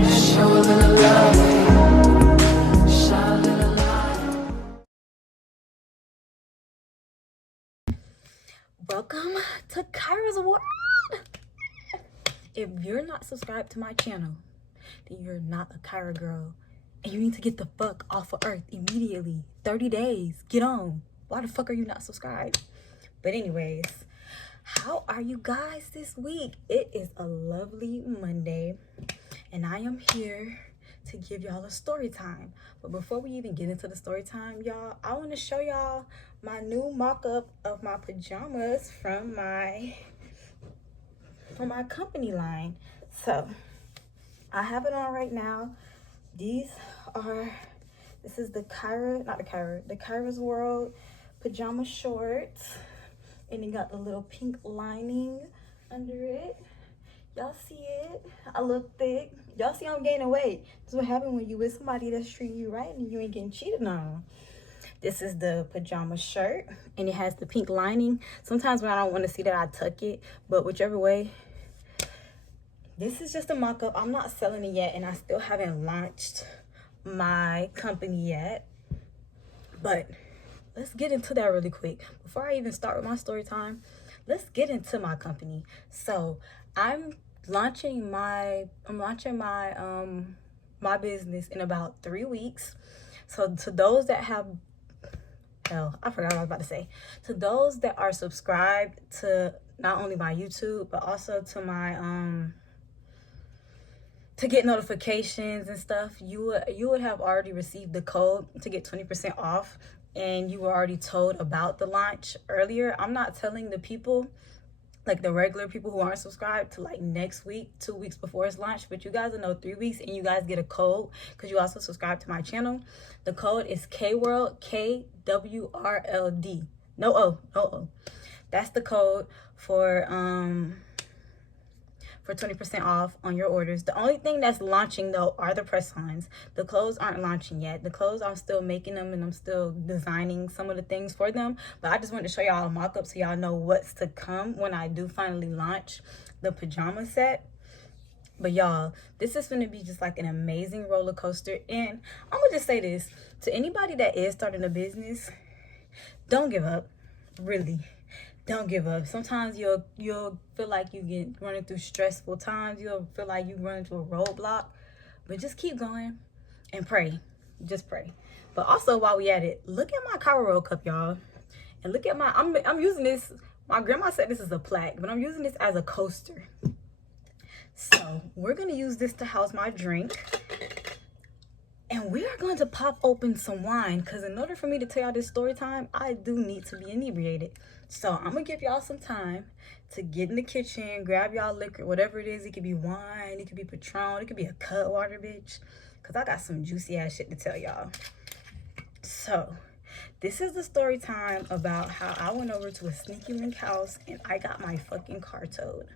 show a little love, shine a little light. Welcome to Kyra's World. If you're not subscribed to my channel, then you're not a Kyra girl. And you need to get the fuck off of Earth immediately. 30 days. Get on. Why the fuck are you not subscribed? But anyways, how are you guys this week? It is a lovely Monday. And I am here to give y'all a story time. But before we even get into the story time, y'all, I want to show y'all my new mock-up of my pajamas from my company line. So I have it on right now. This is the Kyra's World pajama shorts, and it got the little pink lining under it. Y'all see it? I look thick. Y'all see I'm gaining weight. This is what happens when you with somebody that's treating you right and you ain't getting cheated on. This is the pajama shirt, and it has the pink lining. Sometimes when I don't want to see that, I tuck it, but whichever way. This is just a mock-up. I'm not selling it yet, and I still haven't launched my company yet. But let's get into that really quick. Before I even start with my story time, let's get into my company. So I'm launching my my business in about 3 weeks. So to those that have I forgot what I was about to say. To those that are subscribed to not only my YouTube, but also to my to get notifications and stuff, you would have already received the code to get 20% off, and you were already told about the launch earlier. I'm not telling the people, like the regular people who aren't subscribed, to like next week, 2 weeks before it's launched, but you guys will know 3 weeks, and you guys get a code because you also subscribe to my channel. The code is KWORLD, KWRLD. No O. That's the code for 20% off on your orders. The only thing that's launching though are the press-ons. The clothes aren't launching yet. The clothes, I'm still making them and I'm still designing some of the things for them. But I just wanted to show y'all a mock-up so y'all know what's to come when I do finally launch the pajama set. But y'all, this is going to be just like an amazing roller coaster. And I'm going to just say this to anybody that is starting a business: don't give up. Really. Don't give up. Sometimes you'll feel like you get running through stressful times. You'll feel like you run into a roadblock, but just keep going and pray. Just pray. But also, while we at it, look at my Kyra Roll cup, y'all, and look at my. I'm using this. My grandma said this is a plaque, but I'm using this as a coaster. So we're gonna use this to house my drink. And we are going to pop open some wine, because in order for me to tell y'all this story time, I do need to be inebriated. So I'm going to give y'all some time to get in the kitchen, grab y'all liquor, whatever it is. It could be wine, it could be Patron, it could be a Cutwater, bitch, because I got some juicy ass shit to tell y'all. So this is the story time about how I went over to a sneaky link house and I got my fucking car towed.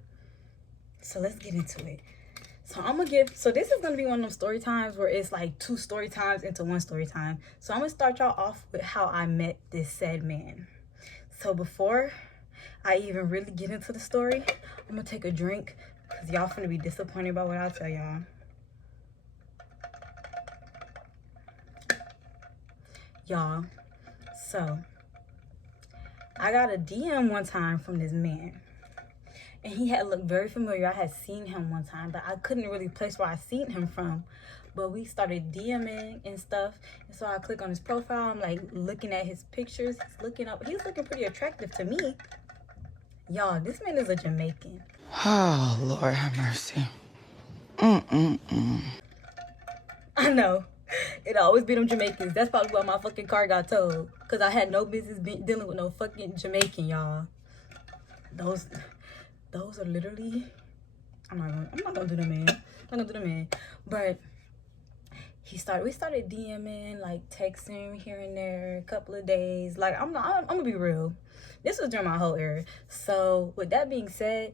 So let's get into it. So this is gonna be one of those story times where it's like 2 story times into 1 story time. So I'm gonna start y'all off with how I met this said man. So before I even really get into the story, I'm gonna take a drink, because y'all finna be disappointed by what I tell y'all. Y'all, so I got a DM one time from this man. And he had looked very familiar. I had seen him one time, but I couldn't really place where I seen him from. But we started DMing and stuff. And so I click on his profile. I'm like looking at his pictures. He's looking pretty attractive to me. Y'all, this man is a Jamaican. Oh, Lord have mercy. I know. It always be them Jamaicans. That's probably why my fucking car got towed. Because I had no business dealing with no fucking Jamaican, y'all. Those are literally, I'm not gonna do the man. But we started DMing, like texting here and there, a couple of days. Like I'm gonna be real. This was during my whole era. So with that being said,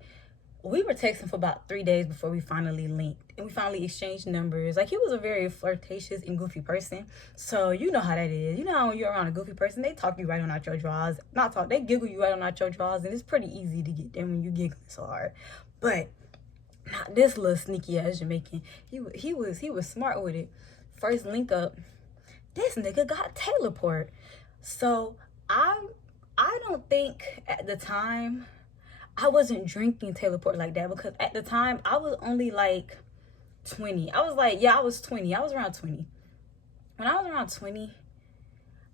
we were texting for about 3 days before we finally linked, and we finally exchanged numbers. Like, he was a very flirtatious and goofy person. So you know how that is. You know how when you're around a goofy person, they talk you right on out your drawers. They giggle you right on out your drawers, and it's pretty easy to get them when you giggle so hard. But Not this little sneaky ass Jamaican. He was smart with it. First link up, this nigga got teleport. So I don't think at the time I wasn't drinking teleport like that, because at the time I was only like 20. I was like, yeah, I was 20. I was around 20. When I was around 20,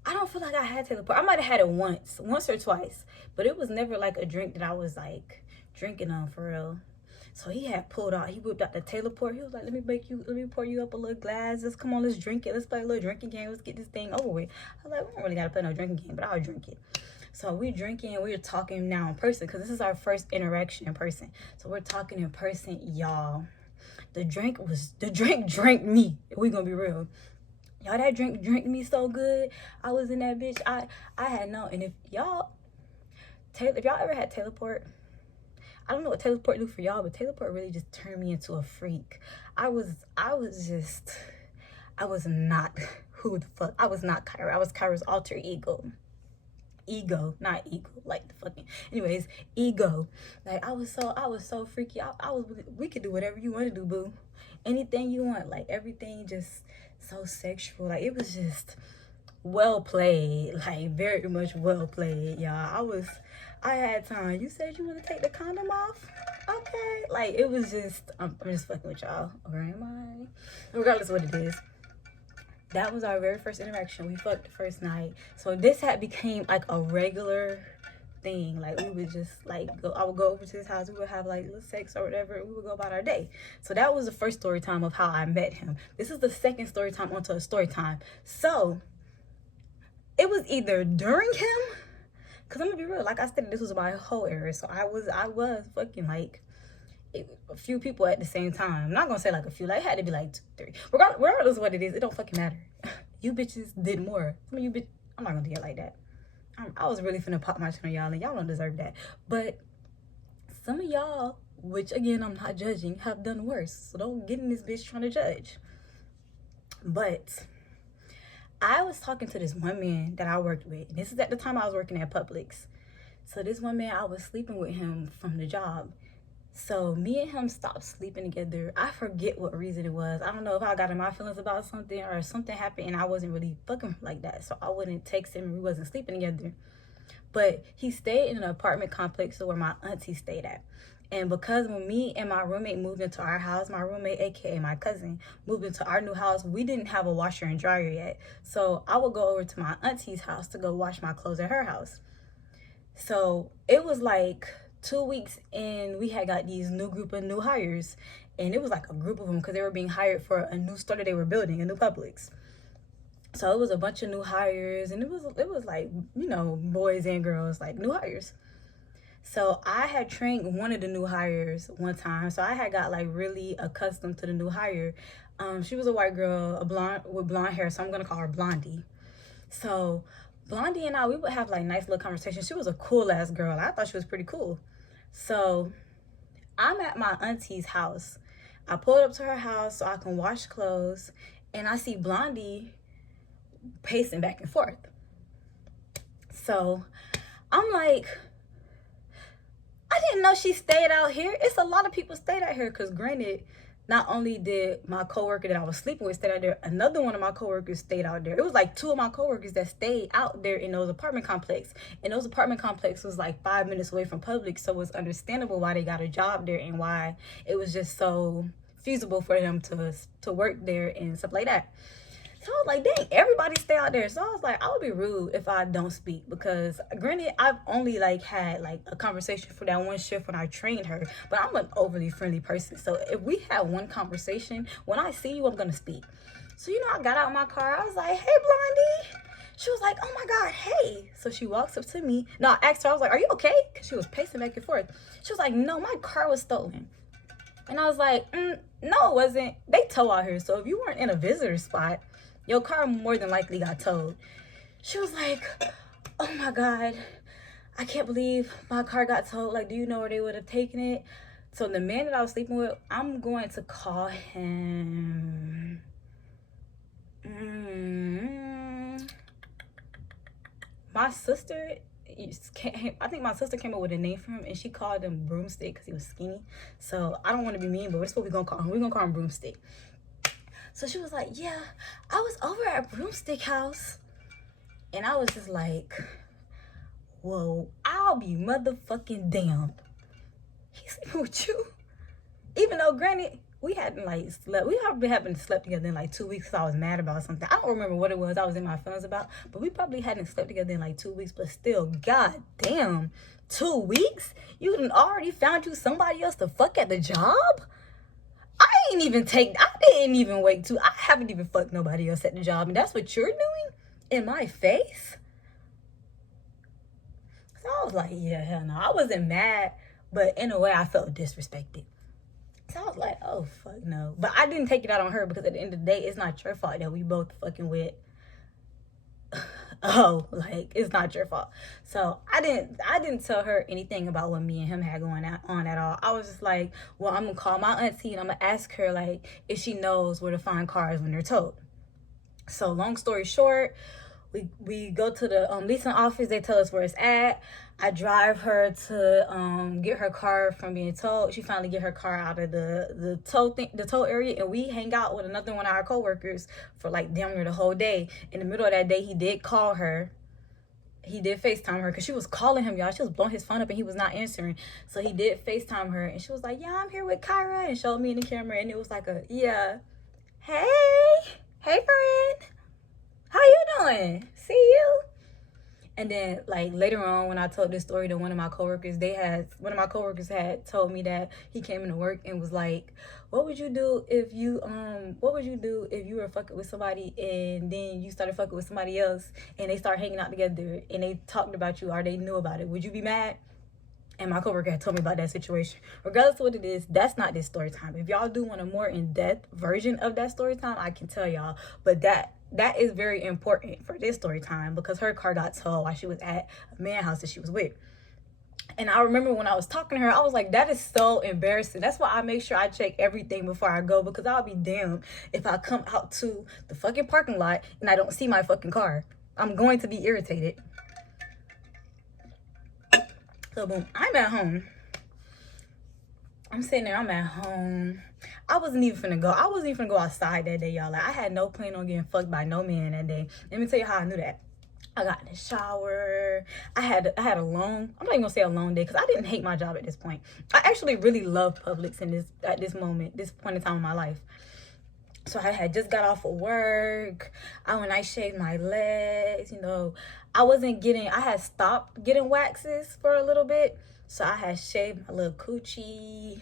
I don't feel like I had teleport. I might have had it once or twice, but it was never like a drink that I was like drinking on for real. So he had pulled out, he whipped out the teleport. He was like, let me pour you up a little glass. Just come on, let's drink it. Let's play a little drinking game. Let's get this thing over with. I was like, we don't really gotta play no drinking game, but I'll drink it. So we drinking and we're talking now in person, because this is our first interaction in person. So we're talking in person, y'all. The drink drank me. We gonna be real. Y'all, that drink drank me so good. I was in that bitch. I had no, and if y'all ever had teleport, I don't know what teleport do for y'all, but teleport really just turned me into a freak. I was not who the fuck. I was not Kyra. I was Kyra's alter ego. Not ego, like the fucking, anyways, ego. Like I was so freaky. We could do whatever you want to do, boo. Anything you want, like everything just so sexual. Like it was just well played, like very much well played, y'all. I had time. You said you want to take the condom off? Okay. Like it was just, I'm just fucking with y'all. Or am I? Regardless of what it is. That was our very first interaction. We fucked the first night. So this had became like a regular thing. Like we would just like I would go over to his house. We would have like little sex or whatever. We would go about our day. So that was the first story time of how I met him. This is the second story time onto a story time. So it was either during him, because I'm gonna be real, like I said, this was my whole era. So I was fucking like a few people at the same time. I'm not gonna say like a few, like it had to be like 2, 3. Regardless of what it is, it don't fucking matter. You bitches did more. Some of you bitch, I'm not gonna do it like that. I was really finna pop my chin on y'all, and y'all don't deserve that. But some of y'all, which again I'm not judging, have done worse. So don't get in this bitch trying to judge. But I was talking to this one man that I worked with. And this is at the time I was working at Publix. So this one man, I was sleeping with him from the job. So me and him stopped sleeping together. I forget what reason it was. I don't know if I got in my feelings about something or something happened and I wasn't really fucking like that. So I wouldn't text him. We wasn't sleeping together. But he stayed in an apartment complex where my auntie stayed at. And because when me and my roommate moved into our house, my roommate, aka my cousin, moved into our new house, we didn't have a washer and dryer yet. So I would go over to my auntie's house to go wash my clothes at her house. So it was like 2 weeks and we had got these new group of new hires, and it was like a group of them because they were being hired for a new store that they were building, a new Publix. So it was a bunch of new hires, and it was like, you know, boys and girls, like new hires. So I had trained one of the new hires one time, so I had got like really accustomed to the new hire. She was a white girl, a blonde with blonde hair, so I'm gonna call her Blondie. So Blondie and we would have like nice little conversations. She was a cool ass girl. I thought she was pretty cool. So I'm at my auntie's house. I pulled up to her house so I can wash clothes, and I see Blondie pacing back and forth. So I'm like, I didn't know she stayed out here. It's a lot of people stayed out here, because granted, not only did my coworker that I was sleeping with stay out there, another one of my coworkers stayed out there. It was like 2 of my coworkers that stayed out there in those apartment complex. And those apartment complex was like 5 minutes away from Publix, so it was understandable why they got a job there and why it was just so feasible for them to work there and stuff like that. So I was like, dang, everybody stay out there. So I was like, I would be rude if I don't speak, because granted, I've only like had like a conversation for that one shift when I trained her, but I'm an overly friendly person. So if we had one conversation, when I see you, I'm gonna speak. So, you know, I got out of my car. I was like, hey, Blondie. She was like, oh my God, hey. So she walks up to me. No, I asked her, I was like, are you okay? Because she was pacing back and forth. She was like, no, my car was stolen. And I was like, no, it wasn't. They tow out here. So if you weren't in a visitor spot, your car more than likely got towed. She was like, oh my God, I can't believe my car got towed. Like, do you know where they would have taken it? So the man that I was sleeping with, I'm going to call him. My sister, I think my sister came up with a name for him, and she called him Broomstick because he was skinny. So I don't want to be mean, but that's what we're gonna call him. We're gonna call him Broomstick. So she was like, yeah, I was over at Broomstick house. And I was just like, whoa, I'll be motherfucking damned. He's sleeping with you. Even though, granted, we hadn't like slept. We probably haven't slept together in like 2 weeks because I was mad about something. I don't remember what it was I was in my feelings about, but we probably hadn't slept together in like 2 weeks. But still, god damn, 2 weeks? You done already found you somebody else to fuck at the job? I didn't even wait to. I haven't even fucked nobody else at the job, and that's what you're doing in my face? So I was like, yeah, hell no. I wasn't mad, but in a way I felt disrespected. So I was like, oh, fuck no. But I didn't take it out on her because at the end of the day, it's not your fault that we both fucking with. Oh, like, it's not your fault. So I didn't tell her anything about what me and him had going on at all. I was just like, well, I'm going to call my auntie and I'm going to ask her, like, if she knows where to find cars when they're towed. So long story short, we go to the leasing office. They tell us where it's at. I drive her to get her car from being towed. She finally get her car out of the tow area, and we hang out with another one of our coworkers for like damn near the whole day. In the middle of that day, he did call her. He did FaceTime her because she was calling him, y'all. She was blowing his phone up and he was not answering. So he did FaceTime her, and she was like, yeah, I'm here with Kyra, and showed me in the camera, and it was like yeah, hey friend, how you doing? See you. And then like later on, when I told this story to one of my coworkers, had told me that he came into work and was like, what would you do if you were fucking with somebody and then you started fucking with somebody else and they start hanging out together and they talked about you or they knew about it? Would you be mad? And my coworker had told me about that situation. Regardless of what it is, that's not this story time. If y'all do want a more in-depth version of that story time, I can tell y'all. But that is very important for this story time because her car got towed while she was at a man house that she was with. And I remember when I was talking to her, I was like, that is so embarrassing. That's why I make sure I check everything before I go, because I'll be damned if I come out to the fucking parking lot and I don't see my fucking car. I'm going to be irritated. So boom, I'm at home. I'm sitting there, I'm at home. I wasn't even finna go outside that day, y'all. Like, I had no plan on getting fucked by no man that day. Let me tell you how I knew that. I got in the shower. I had a long, I'm not even gonna say a long day, because I didn't hate my job at this point. I actually really love Publix at this point in time in my life. So I had just got off of work. I shaved my legs, I had stopped getting waxes for a little bit. So I had shaved my little coochie.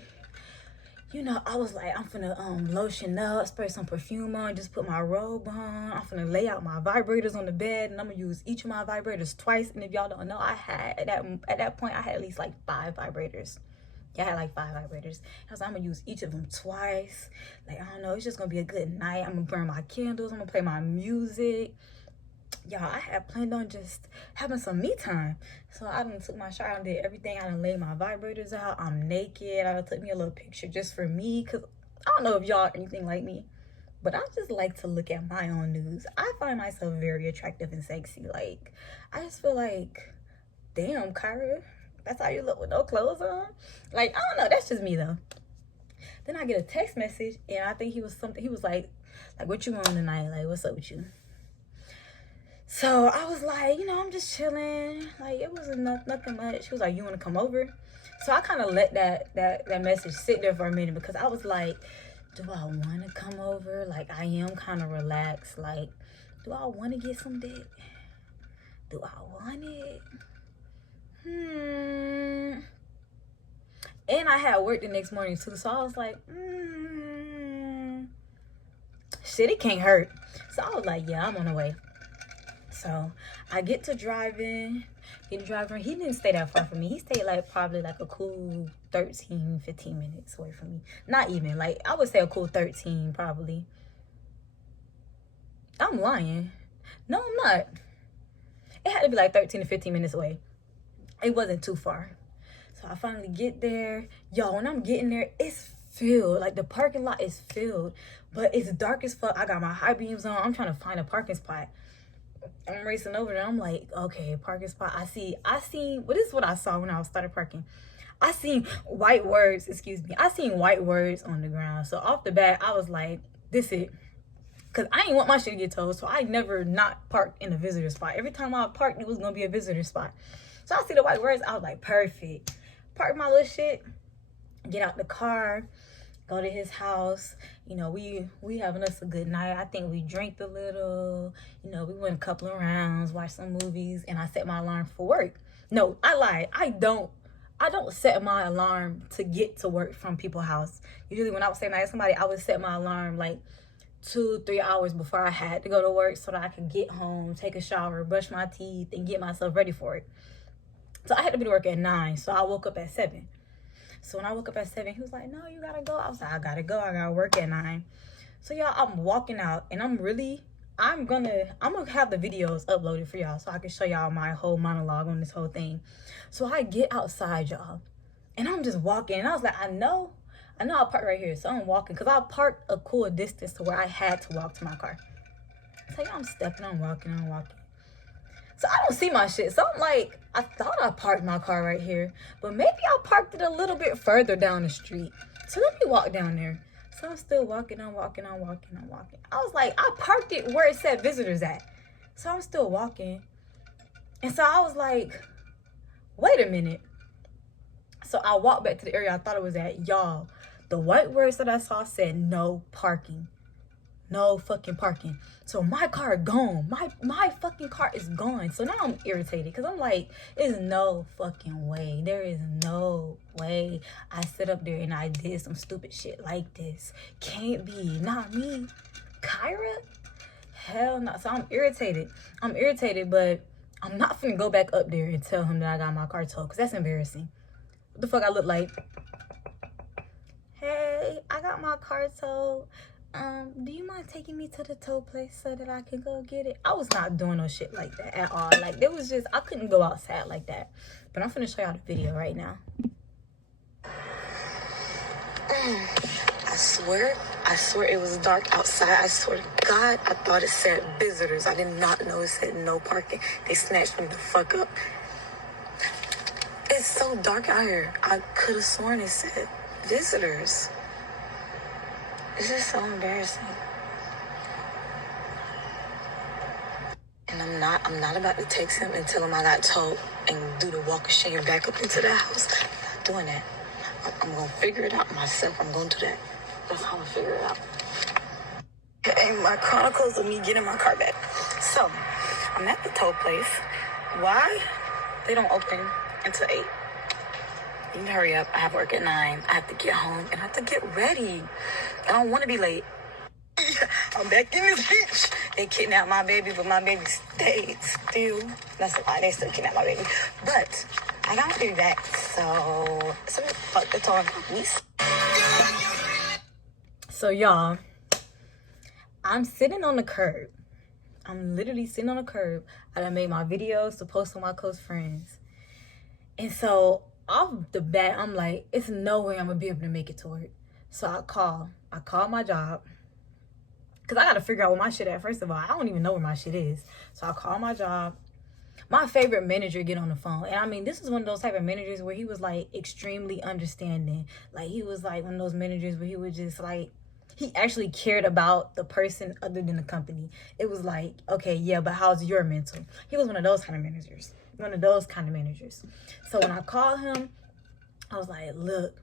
I was like, I'm finna lotion up, spray some perfume on, just put my robe on. I'm finna lay out my vibrators on the bed, and I'm gonna use each of my vibrators twice. And if y'all don't know, at that point I had at least like 5 vibrators. Yeah, I had like 5 vibrators. I was like, I'm gonna use each of them twice. Like, I don't know, it's just gonna be a good night. I'm gonna burn my candles, I'm gonna play my music. Y'all, I had planned on just having some me time. So I done took my shower and did everything. I done laid my vibrators out. I'm naked. I done took me a little picture just for me, because I don't know if y'all are anything like me, but I just like to look at my own news. I find myself very attractive and sexy. Like, I just feel like, damn, Kyra, that's how you look with no clothes on? Like, I don't know. That's just me, though. Then I get a text message, and I think he was like, what you on tonight? Like, what's up with you? So I was like, I'm just chilling. Like, it wasn't nothing much. He was like, you want to come over? So I kind of let that message sit there for a minute, because I was like, do I want to come over? Like, I am kind of relaxed. Like, do I want to get some dick? Do I want it? And I had work the next morning too, so I was like, shit, it can't hurt. So I was like, yeah, I'm on the way. So I get to driving. He didn't stay that far from me. He stayed probably a cool 13, 15 minutes away from me. Not even, I would say a cool 13 probably. I'm lying. No, I'm not. It had to be 13 to 15 minutes away. It wasn't too far. So I finally get there. Yo, when I'm getting there, it's filled. The parking lot is filled, but it's dark as fuck. I got my high beams on. I'm trying to find a parking spot. I'm racing over there. I'm like, okay, parking spot. I seen, well, this is what I saw when I started parking. I seen white words, excuse me. I seen white words on the ground. So off the bat, I was like, this it. Because I didn't want my shit to get towed. So I never not parked in a visitor spot. Every time I parked, it was going to be a visitor spot. So I see the white words. I was like, perfect. Park my little shit. Get out the car. Go to his house. You know, we having us a good night. I think we drank a little. You know, we went a couple of rounds, watched some movies, and I set my alarm for work. No, I lied. I don't set my alarm to get to work from people's house. Usually when I was saying that to somebody, I would set my alarm like 2-3 hours before I had to go to work so that I could get home, take a shower, brush my teeth, and get myself ready for it. So I had to be to work at 9, so I woke up at 7. So when I woke up at 7, he was like, no, you gotta go. I was like, I gotta go. I gotta work at 9. So y'all, I'm walking out, and I'm gonna have the videos uploaded for y'all so I can show y'all my whole monologue on this whole thing. So I get outside, y'all, and I'm just walking, and I was like, I know I parked right here. So I'm walking, because I parked a cool distance to where I had to walk to my car. So yeah, I'm stepping, I'm walking. So I don't see my shit. So I'm like, I thought I parked my car right here, but maybe I parked it a little bit further down the street. So let me walk down there. So I'm still walking, I'm walking. I was like, I parked it where it said visitors at. So I'm still walking. And so I was like, wait a minute. So I walked back to the area I thought it was at. Y'all, the white words that I saw said no parking. No fucking parking. So my car gone. My fucking car is gone. So now I'm irritated because I'm like, there's no fucking way. There is no way I sit up there and I did some stupid shit like this. Can't be. Not me. Kyra? Hell no. So I'm irritated, but I'm not finna go back up there and tell him that I got my car towed, because that's embarrassing. What the fuck I look like? Hey, I got my car towed. Do you mind taking me to the tow place so that I can go get it? I was not doing no shit like that at all. Like, there was just, I couldn't go outside like that. But I'm finna show y'all the video right now. I swear it was dark outside. I swear to God, I thought it said visitors. I did not know it said no parking. They snatched me the fuck up. It's so dark out here. I could have sworn it said visitors. This is so embarrassing. And I'm not about to text him and tell him I got towed and do the walk of shame back up into the house. I'm not doing that. I'm gonna figure it out myself. I'm gonna do that. That's how I figure it out. And my chronicles of me getting my car back. So, I'm at the tow place. Why? They don't open until 8. You can hurry up. I have work at 9. I have to get home and I have to get ready. I don't want to be late. I'm back in this bitch. They kidnapped my baby, but my baby stayed still. That's a lie. They still kidnapped my baby. But I got my baby back. So fuck the towing police. So y'all, I'm sitting on the curb. I'm literally sitting on the curb. I done made my videos to post on my close friends. And so off the bat, I'm like, it's no way I'm gonna be able to make it to work. So I call my job, because I gotta figure out where my shit at. First of all, I don't even know where my shit is. So I call my job. My favorite manager get on the phone. And I mean, this is one of those type of managers where he was like extremely understanding. Like, he was like one of those managers where he would just like, he actually cared about the person other than the company. It was like, okay, yeah, but how's your mental? He was one of those kind of managers. So when I called him, I was like, look,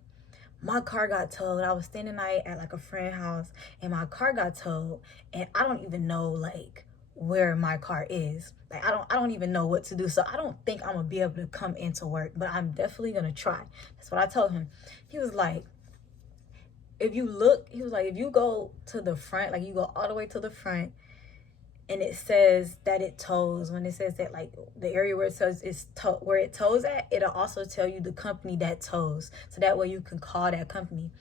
my car got towed. I was staying the night at like a friend's house, and my car got towed, and I don't even know like where my car is. Like, I don't even know what to do. So I don't think I'm gonna be able to come into work, but I'm definitely gonna try. That's what I told him. He was like, if you go to the front, like you go all the way to the front, and it says that it tows, when it says that like the area where it says is where it tows at, it'll also tell you the company that tows, so that way you can call that company.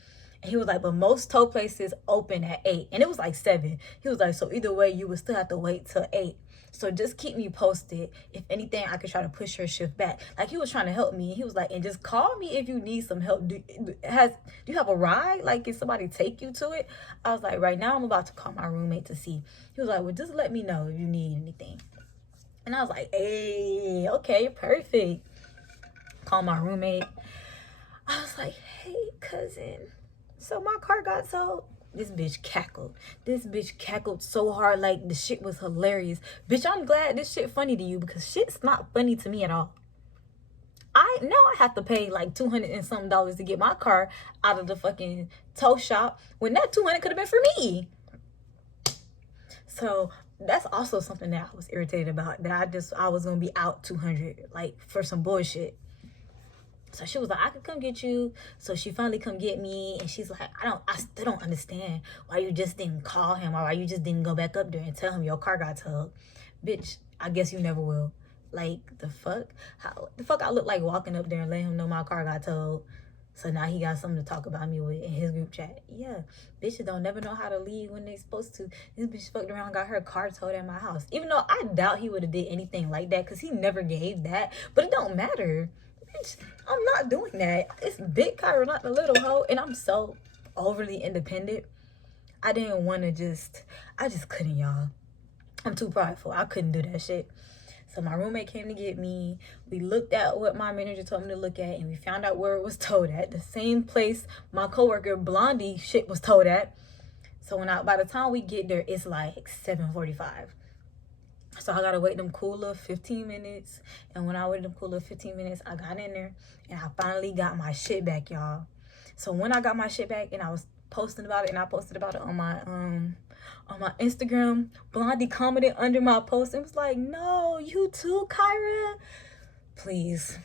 And he was like, but most tow places open at 8, and it was like 7. He was like, so either way you would still have to wait till 8. So just keep me posted. If anything, I could try to push your shift back. Like, he was trying to help me. He was like, and just call me if you need some help. Do you have a ride? Like, can somebody take you to it? I was like, right now I'm about to call my roommate to see. He was like, well, just let me know if you need anything. And I was like, hey, okay, perfect. Call my roommate. I was like, hey, cousin, so my car got towed. This bitch cackled. This bitch cackled so hard, like the shit was hilarious. Bitch, I'm glad this shit funny to you because shit's not funny to me at all. I have to pay like $200 and something to get my car out of the fucking tow shop when that $200 could have been for me. So that's also something that I was irritated about, that I was gonna be out $200 like for some bullshit. So she was like, I could come get you. So she finally come get me, and she's like, I still don't understand why you just didn't call him, or why you just didn't go back up there and tell him your car got towed. Bitch, I guess you never will. Like, the fuck? How the fuck I look like walking up there and letting him know my car got towed? So now he got something to talk about me with in his group chat. Yeah, bitches don't never know how to leave when they supposed to. This bitch fucked around, got her car towed at my house. Even though I doubt he would have did anything like that, because he never gave that. But it don't matter. Bitch, I'm not doing that. It's big Kyra, not the little hoe. And I'm so overly independent. I didn't want to I just couldn't, y'all. I'm too prideful. I couldn't do that shit. So my roommate came to get me. We looked at what my manager told me to look at, and we found out where it was towed at. The same place my coworker Blondie shit was towed at. So by the time we get there, it's like 7:45. So I gotta wait them cool little 15 minutes. And when I waited them cool little 15 minutes, I got in there and I finally got my shit back, y'all. So when I got my shit back and I was posting about it, and I posted about it on my Instagram, Blondie commented under my post and was like, no, you too, Kyra. Please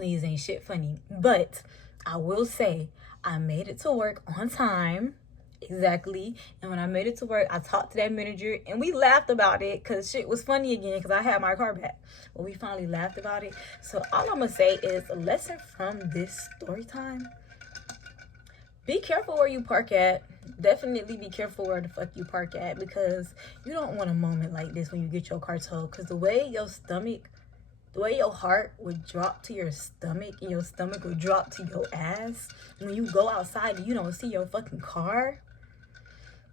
ain't shit funny. But I will say I made it to work on time. Exactly. And when I made it to work, I talked to that manager and we laughed about it because shit was funny again because I had my car back. But we finally laughed about it. So all I'm gonna say is, a lesson from this story time: be careful where you park at. Definitely be careful where the fuck you park at, because you don't want a moment like this when you get your car towed. Because the way your heart would drop to your stomach and your stomach would drop to your ass when you go outside and you don't see your fucking car,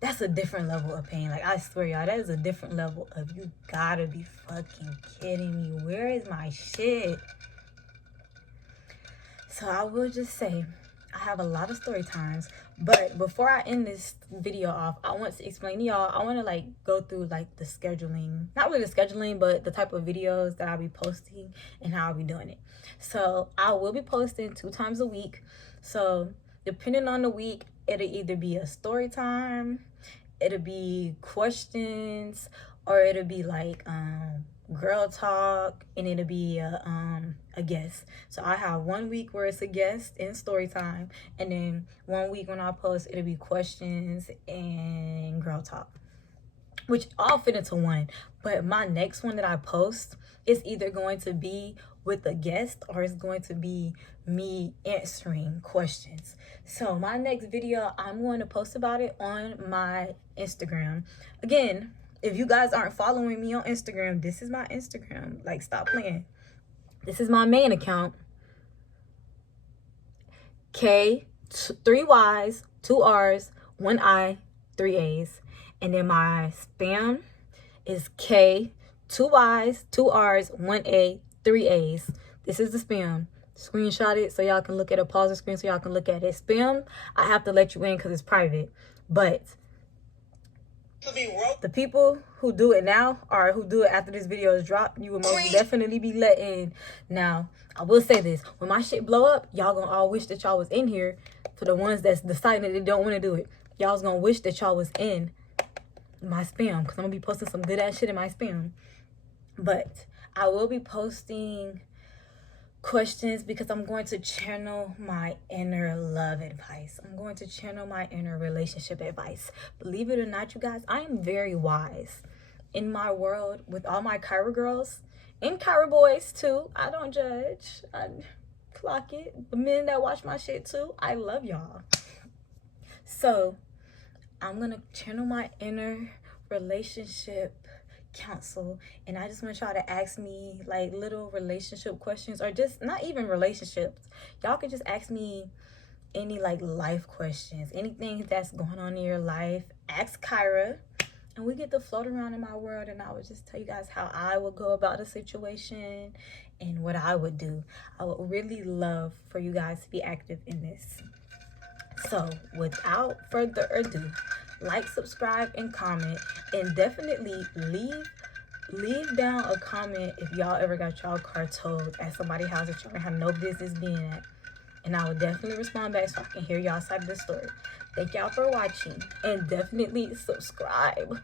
that's a different level of pain. Like, I swear, y'all, that is a different level of, you gotta be fucking kidding me. Where is my shit? So I will just say, I have a lot of story times, but before I end this video off, I want to explain to y'all, I want to like go through like the scheduling, not really the scheduling, but the type of videos that I'll be posting and how I'll be doing it. So I will be posting 2 times a week. So depending on the week, it'll either be a story time, it'll be questions, or it'll be like girl talk, and it'll be a guest. So I have 1 week where it's a guest and story time, and then 1 week when I post, it'll be questions and girl talk, which all fit into one. But my next one that I post is either going to be with a guest or it's going to be me answering questions. So my next video, I'm going to post about it on my Instagram. Again, if you guys aren't following me on Instagram, this is my Instagram. Like, stop playing. This is my main account. K, 3 Y's, 2 R's, 1 I, 3 A's. And then my spam is K, 2 Y's, 2 R's, 1 A, 3 A's. This is the spam. Screenshot it so y'all can look at it. Pause the screen so y'all can look at it. Spam, I have to let you in because it's private. But the people who do it now, or who do it after this video is dropped, you will most definitely be let in. Now, I will say this: when my shit blow up, y'all gonna all wish that y'all was in here. For the ones that's deciding that they don't want to do it, y'all's gonna wish that y'all was in my spam, because I'm gonna be posting some good ass shit in my spam. But I will be posting questions because I'm going to channel my inner love advice. I'm going to channel my inner relationship advice. Believe it or not, you guys, I am very wise in my world with all my Kyra girls and Kyra boys too. I don't judge. I clock it. The men that watch my shit too, I love y'all. So I'm gonna channel my inner relationship counsel, and I just want y'all to ask me like little relationship questions, or just not even relationships. Y'all can just ask me any like life questions, anything that's going on in your life. Ask Kyra, and we get to float around in my world, and I would just tell you guys how I would go about the situation and what I would do. I would really love for you guys to be active in this. So without further ado, like, subscribe, and comment, and definitely leave down a comment if y'all ever got y'all car towed at somebody's house that y'all have no business being at, and I will definitely respond back so I can hear y'all side of the story. Thank y'all for watching, and definitely subscribe.